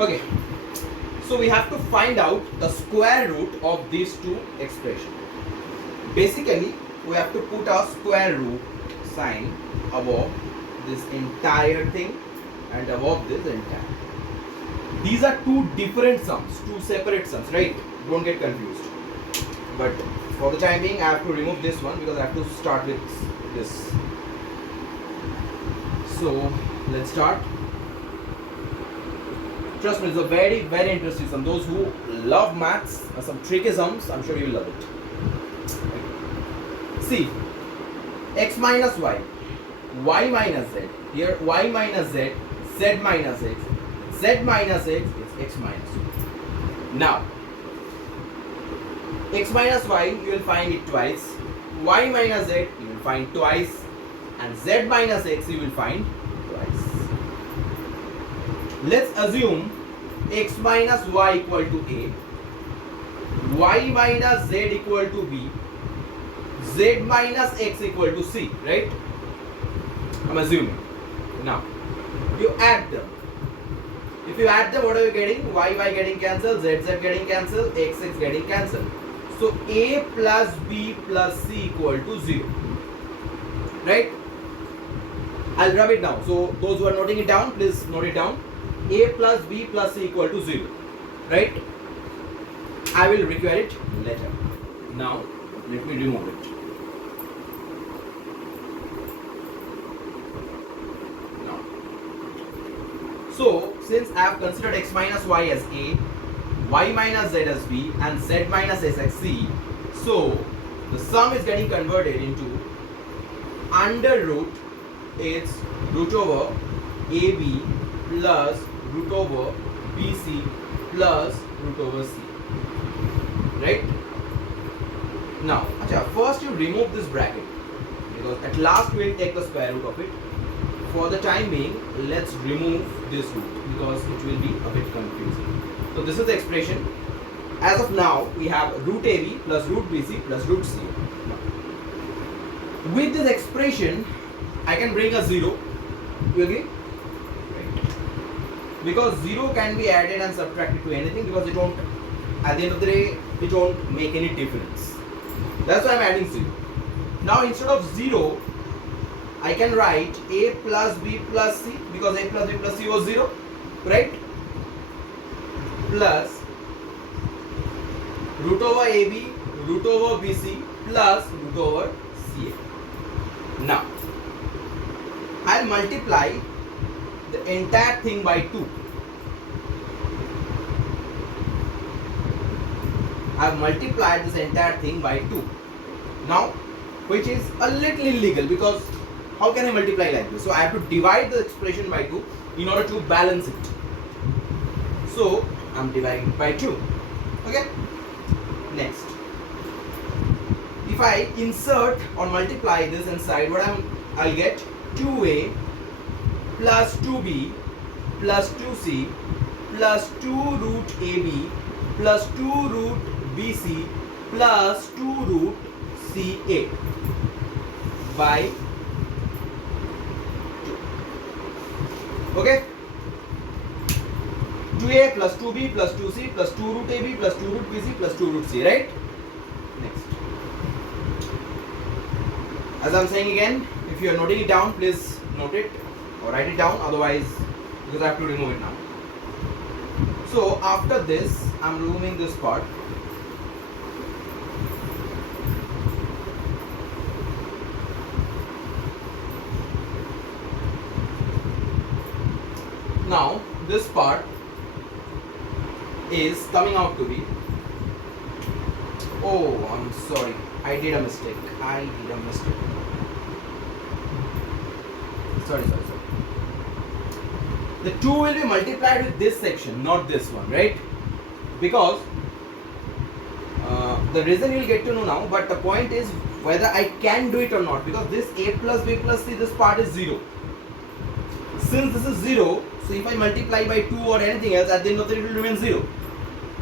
Okay, so we have to find out the square root of these two expressions. Basically, we have to put a square root sign above this entire thing and above this entire. These are two different sums, two separate sums, right? Don't get confused. But for the time being, I have to remove this one because I have to start with this. So let's start. Trust me, it's a very, very interesting sum. Those who love maths and some tricky sums, I'm sure you will love it. See, x minus y minus z. Here y minus z, z minus x, z minus x is x minus y. Now, x minus y you will find it twice, y minus z you will find twice, and z minus x you will find twice. Let's assume x minus y equal to a, y minus z equal to b, z minus x equal to c, right? I'm assuming. Now, you add them. If you add them, what are you getting? Y getting cancelled, z getting cancelled, x getting cancelled. So a plus b plus c equal to 0. Right? I'll rub it now. So those who are noting it down, please note it down. A plus b plus c equal to 0. Right? I will require it later. Now, let me remove it. So, since I have considered x minus y as a, y minus z as b, and z minus s as c, so the sum is getting converted into under root is root over ab plus root over bc plus root over c. Right? Now, first you remove this bracket because at last we will take the square root of it. For the time being, let's remove this root because it will be a bit confusing. So this is the expression. As of now, we have root AB plus root BC plus root C. With this expression, I can bring a 0. You agree? Right. Because 0 can be added and subtracted to anything because it won't, at the end of the day, it won't make any difference. That's why I'm adding 0. Now instead of 0, I can write a plus b plus c because a plus b plus c was 0, right? Plus root over ab, root over bc plus root over ca. Now, I'll multiply the entire thing by 2. I've multiplied this entire thing by 2. Now, which is a little illegal because how can I multiply like this? So I have to divide the expression by 2 in order to balance it. So I'm dividing it by 2. Okay? Next. If I insert or multiply this inside, I'll get 2a plus 2b plus 2c plus 2 root ab plus 2 root bc plus 2 root ca by 2. Okay? 2a plus 2b plus 2c plus 2 root ab plus 2 root bc plus 2 root c, right? Next. As I'm saying again, if you are noting it down, please note it or write it down, otherwise, because I have to remove it now. So after this, I'm removing this part. Now this part is coming out to be, oh, I'm sorry, I did a mistake. Sorry. The 2 will be multiplied with this section, not this one, right? Because the reason you will get to know now, but the point is whether I can do it or not, because this a plus b plus c, this part is 0. Since this is 0, so if I multiply by 2 or anything else, at the end of the day it will remain 0,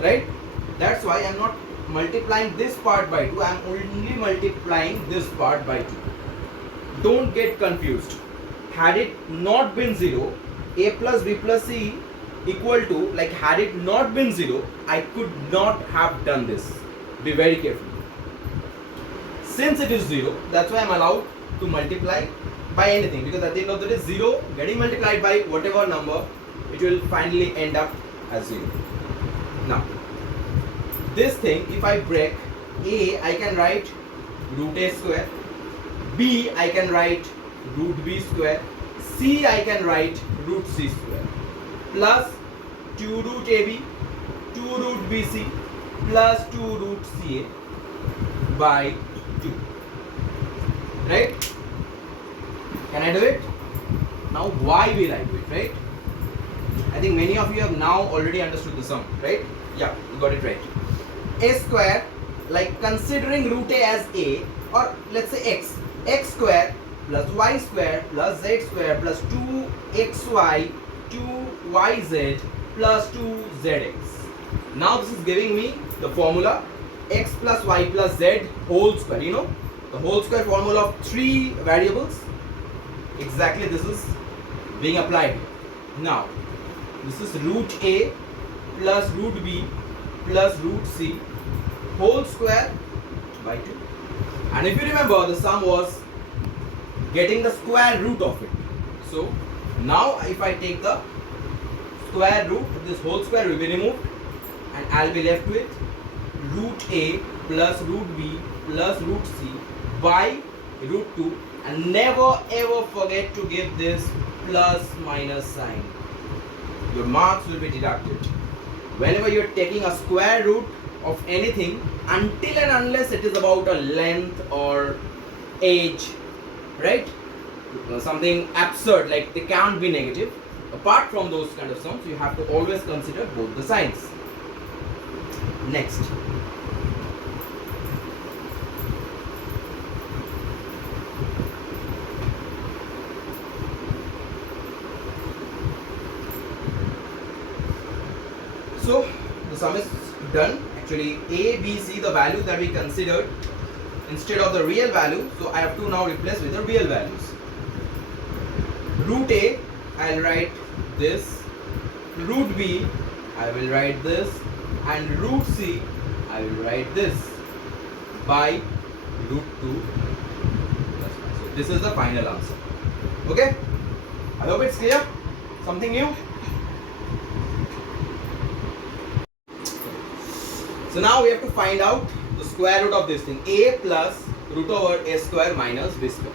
right? That's why I am not multiplying this part by 2, I am only multiplying this part by 2. Don't get confused. Had it not been 0, a plus b plus c equal to, like, had it not been 0, I could not have done this. Be very careful. Since it is 0, that's why I'm allowed to multiply by anything, because at the end of the day, 0 getting multiplied by whatever number, it will finally end up as 0. Now, this thing, if I break, a, I can write root a square, b, I can write root b square, c, I can write root c square, plus 2 root ab, 2 root bc, plus 2 root ca by 2. Right? Can I do it? Now, why will I do it, right? I think many of you have now already understood the sum, right? Yeah, you got it right. A square, like considering root a as a, or let's say x square plus y square plus z square plus 2xy 2yz plus 2zx. Now this is giving me the formula x plus y plus z whole square. You know, the whole square formula of 3 variables. Exactly, this is being applied. Now, this is root a plus root b plus root c whole square by 2. And if you remember, the sum was getting the square root of it. So now if I take the square root, this whole square will be removed and I'll be left with root a plus root b plus root c by root 2, and never ever forget to give this plus minus sign. Your marks will be deducted. Whenever you're taking a square root of anything, until and unless it is about a length or age, right? Something absurd, like they can't be negative. Apart from those kind of sums, you have to always consider both the signs. Next. So the sum is done. Actually, a, b, c, the value that we considered instead of the real value, so I have to now replace with the real values. Root a, I'll write this. Root b, I will write this, and root c, I will write this by root 2. So this is the final answer. Okay? I hope it's clear. Something new? So now we have to find out the square root of this thing. A plus root over a square minus b square.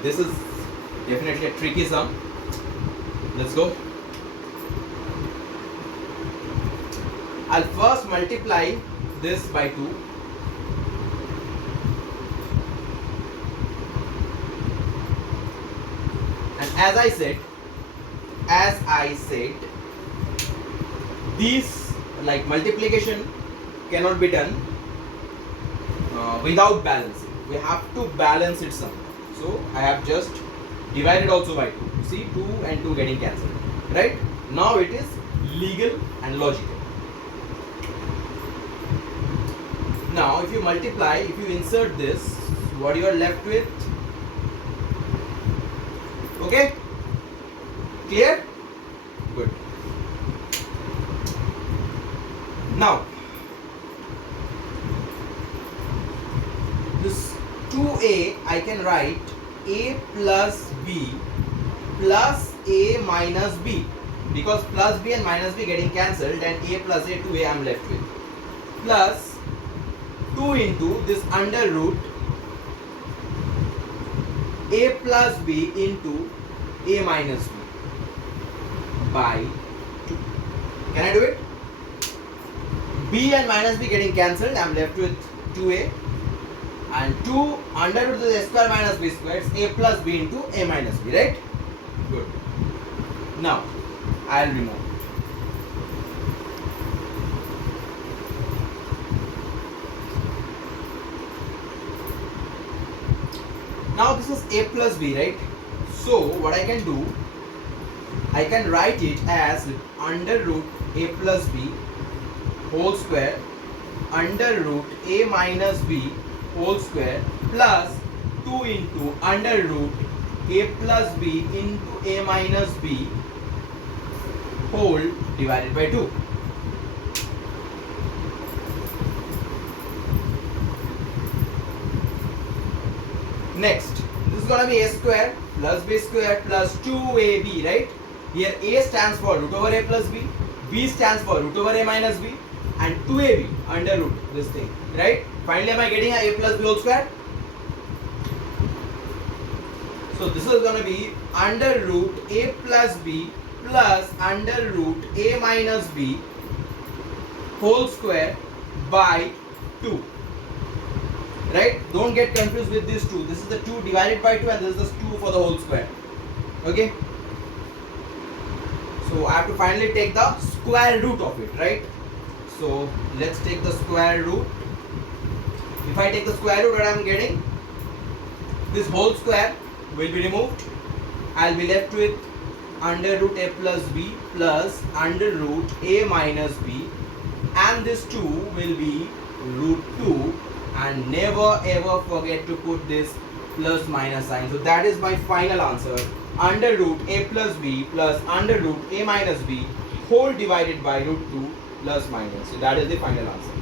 This is definitely a tricky sum. Let's go. I'll first multiply this by 2. And as I said, these, like, multiplication cannot be done without balancing. We have to balance it somehow. So I have just divided also by 2. You see, 2 and 2 getting cancelled. Right? Now it is legal and logical. Now if you multiply, if you insert this, what you are left with? Okay? Clear? Good. Now, this 2a, I can write a plus b plus a minus b, because plus b and minus b getting cancelled, and a plus a 2a I am left with, plus 2 into this under root a plus b into a minus b by 2. Can I do it? B and minus b getting cancelled, I am left with 2a, and 2 under root of a square minus b square, it's a plus b into a minus b, right? Good. Now I will remove. Now this is a plus b, right? So what I can do, I can write it as under root a plus b whole square under root a minus b whole square plus 2 into under root a plus b into a minus b whole divided by 2. Next, this is going to be a square plus b square plus 2ab, right? Here a stands for root over a plus b stands for root over a minus b, and 2ab under root this thing, right? Finally, am I getting a plus b whole square? So this is going to be under root a plus b plus under root a minus b whole square by 2. Right? Don't get confused with this 2. This is the 2 divided by 2 and this is the 2 for the whole square. Okay? So I have to finally take the square root of it, right? So let's take the square root. If I take the square root, what I am getting? This whole square will be removed. I'll be left with under root a plus b plus under root a minus b, and this 2 will be root 2, and never ever forget to put this plus minus sign. So that is my final answer, under root a plus b plus under root a minus b whole divided by root 2 plus minus. So that is the final answer.